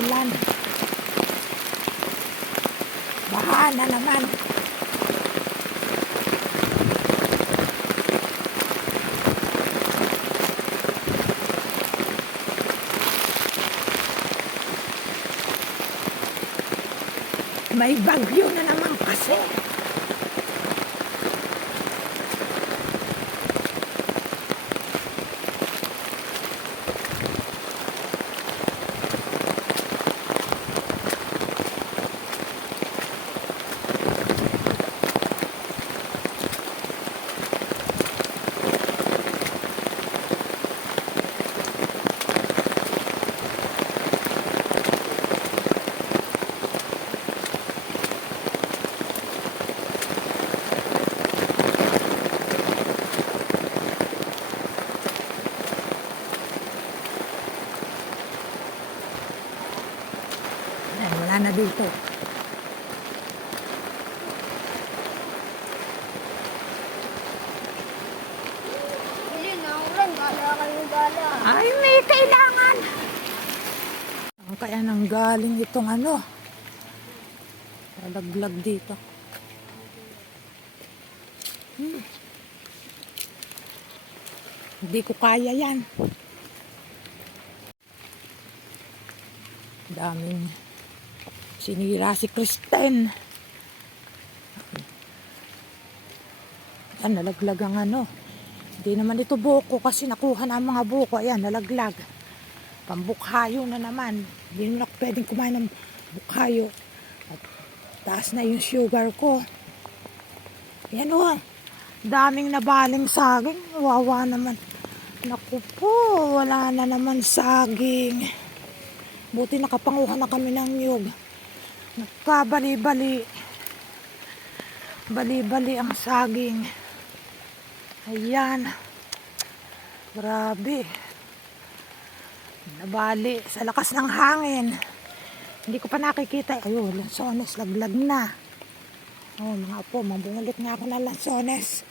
ulan. Baha na naman. May bagyo na naman kasi. Ayan, wala na dito. Ay, may kailangan. Ang kaya nang galing itong ano. Nalaglag dito. Hmm. Hindi ko kaya yan. Daming sinira si Kristen. Yan, nalaglag ang ano. Hindi naman ito buko kasi nakuha na ang mga buko. Ayan, nalaglag. Pambukhayo na naman. Hindi na pwedeng kumain ng bukhayo. At taas na yung sugar ko. Yan o. Daming nabaling saging. Wawa naman. Naku po, wala na naman saging. Buti nakapanguha na kami ng nyug. Nagkabali-bali. Bali-bali ang saging. Ayan. Grabe. Nabali sa lakas ng hangin. Hindi ko pa nakikita. Ayun, lansones, laglag na. Oh, mga po, mabungalit nga ako ng lansones.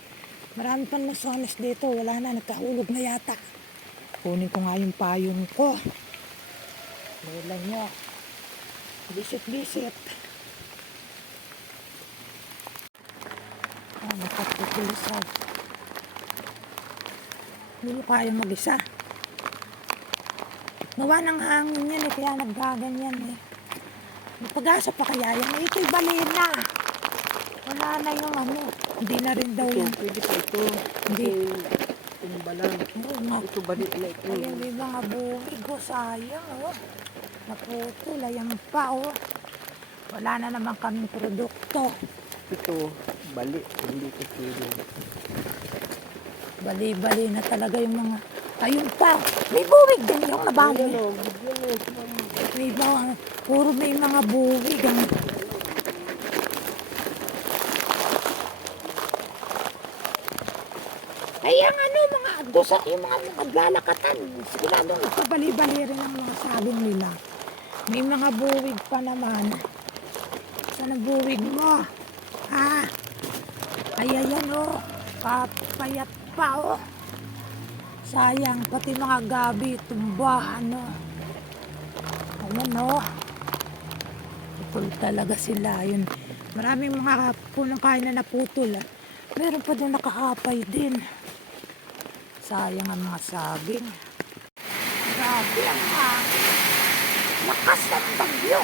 Marami pang lansones dito. Wala na, nagkahulog na yata. Kunin ko nga yung payong ko. Lola nyo. Bisit-bisit. Oh, nakatutulisan. Hindi mo kaya mag-isa. Gawa ng hangin yan eh, kaya naggaganyan eh. Pag-asa pa kaya yan. Ito'y balena. Wala na yung ano. Hindi na rin daw yan. Pwede pa ito. Hindi. Nga. Ito balik na ito. Ayun, may mga buwig oh, sayang oh. Naputol, ayan pa oh. Wala na naman kaming produkto. Ito, balik. Hindi ko pwede. Bali-bali na talaga yung mga... Ayun pa, may buwig din yung nabali. May mga, puro may mga buwig. Ang... Ay, ang ano, mga dosa, yung mga naglalakatan, sigurado nakabali-bali rin ang mga sabing nila. May mga buwig pa naman. Saan ang buwig mo? Ha? Ay, ayan o. Papayat pa o. Sayang, pati mga gabi, tumba, ano. Ayan o. Putol talaga sila. Yun. Maraming mga punong kain na naputol. ah. Meron pa din nakahapay din. Sayang ang mga saging. Grabe ang hangin. Lakas ng bagyo.